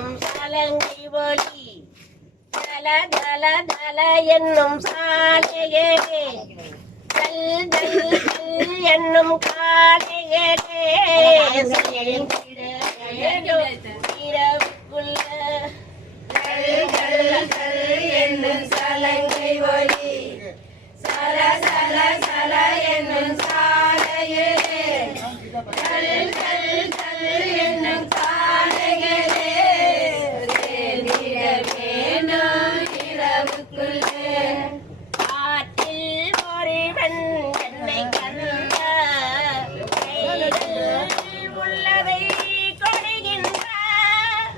என்னும் சலங்கை ஒளி தல தல தல என்னும் சாலைகளே தல் தல் தல் என்னும் காலைகளே இரவுக்குள்ள தல் தல் தல் என்னும் சலங்கை ஒளி சல சல சல என்னும் சாலைகளே தல் தல் தல் என்னும் காலைகளே இரவுக்குள்ளே ஆற்றில் ஒருவன் என்னை கண்ட உள்ளதை கொடுகின்றார்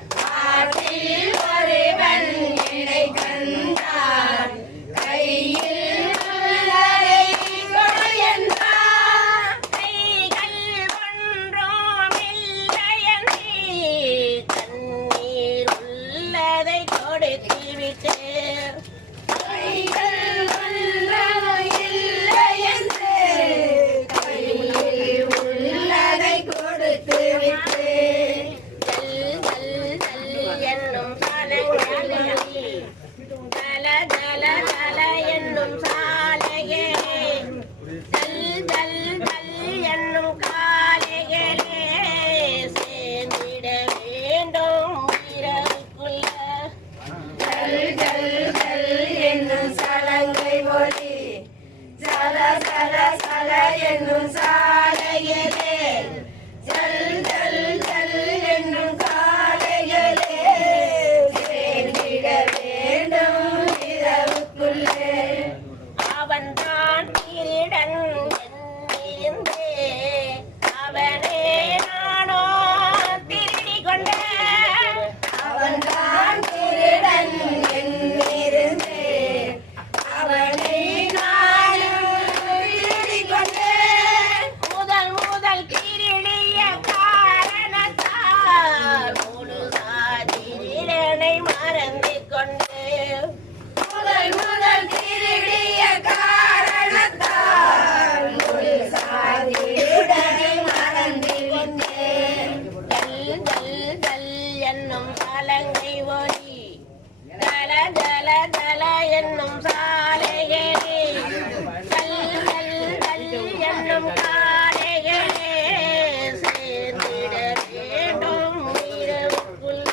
ஆற்றில் ஒருவன் என்னை கண்டார் கையில் உள்ளதை கொடுகின்றார் கைகள் ஒன்றும் இல்லையன்றி கண்ணீர் உள்ளதை கொடுத்து விட்டு என்னும் சாலைகளே ஜல் ஜல் ஜல் என்னும் காலைகளே சேர்ந்திட வேண்டும் இரவுக்குள்ளே அவன் தான் திருடன் என்றிருந்தே அவனே நானோ திருடி கொண்டேன் அவன் தான் திருடன் என்றிருந்தே அவனை சலங்கை ஒளி தல தல தல என்னும் சாலைகளே தல் தல் தல் என்னும் காலைகளே சேர்ந்திட வேண்டும் இரவுக்குள்ள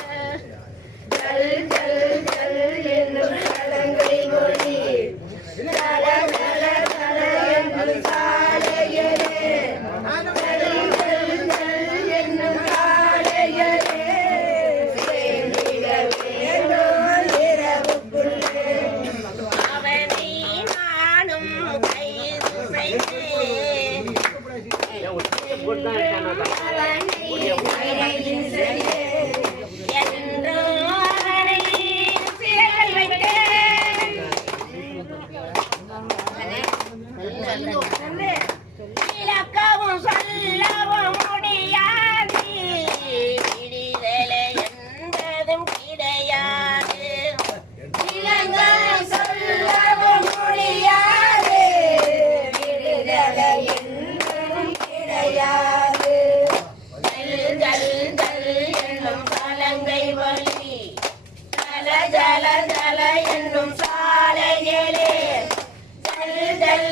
ஜல் ஜல் ஜல் என்னும் சலங்கை ஒளி தல தல தல என்னும் சாலைகளே தல் தல் தல் என்னும் காலைகளே இலக்கவும் சொல்லவும் முடியாது விடுதலை என்பதும் கிடையாது இலங்கவும் சொல்லவும் முடியாது விடுதலை என்பதும் கிடையாது ஜல் ஜல் ஜல் என்னும் சலங்கை ஒளி ஜல ஜல ஜல என்னும் சாலைகளே ஜல் ஜல்